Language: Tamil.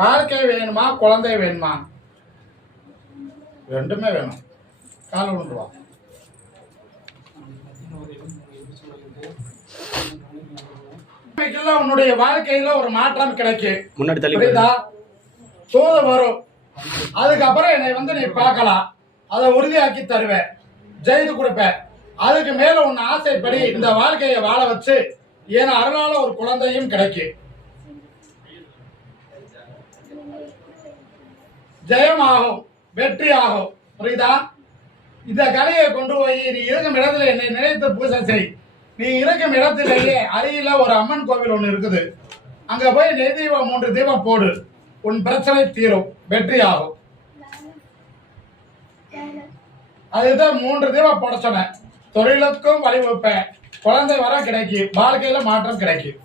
வாழ்க்கை வேணுமா குழந்தை வேணுமா? ரெண்டுமே வேணும். காலை இன்னைக்கெல்லாம் உன்னுடைய வாழ்க்கையில ஒரு மாற்றம் கிடைக்கும் முன்னாடி புரியுதா? சோறு வரும். அதுக்கப்புறம் என்னை வந்து நீ பார்க்கலாம். அதை உறுதியாக்கி தருவேன். ஜெயித்து கொடுப்பேன். அதுக்கு மேல உன் ஆசைப்படி இந்த வாழ்க்கையை வாழ வச்சு என் அருளால ஒரு குழந்தையும் கிடைக்கும் ஜெயமாகும் வெற்றி ஆகும் புரியுதா? இந்த கலையை கொண்டு போய் நீ இருக்கும் இடத்துல என்னை நினைத்து பூஜை செய். நீ இருக்கும் இடத்திலேயே அருகில ஒரு அம்மன் கோவில் ஒன்று இருக்குது. அங்க போய் நெய் தீபம் மூன்று தீபம் போடு. உன் பிரச்சனை தீரும் வெற்றி ஆகும் அதுதான் மூன்று தீபம் போட சொன்னேன். தொழிலுக்கும் வழிவகுப்பேன் குழந்தை வர கிடைக்கும் வாழ்க்கையில மாற்றம் கிடைக்கும்.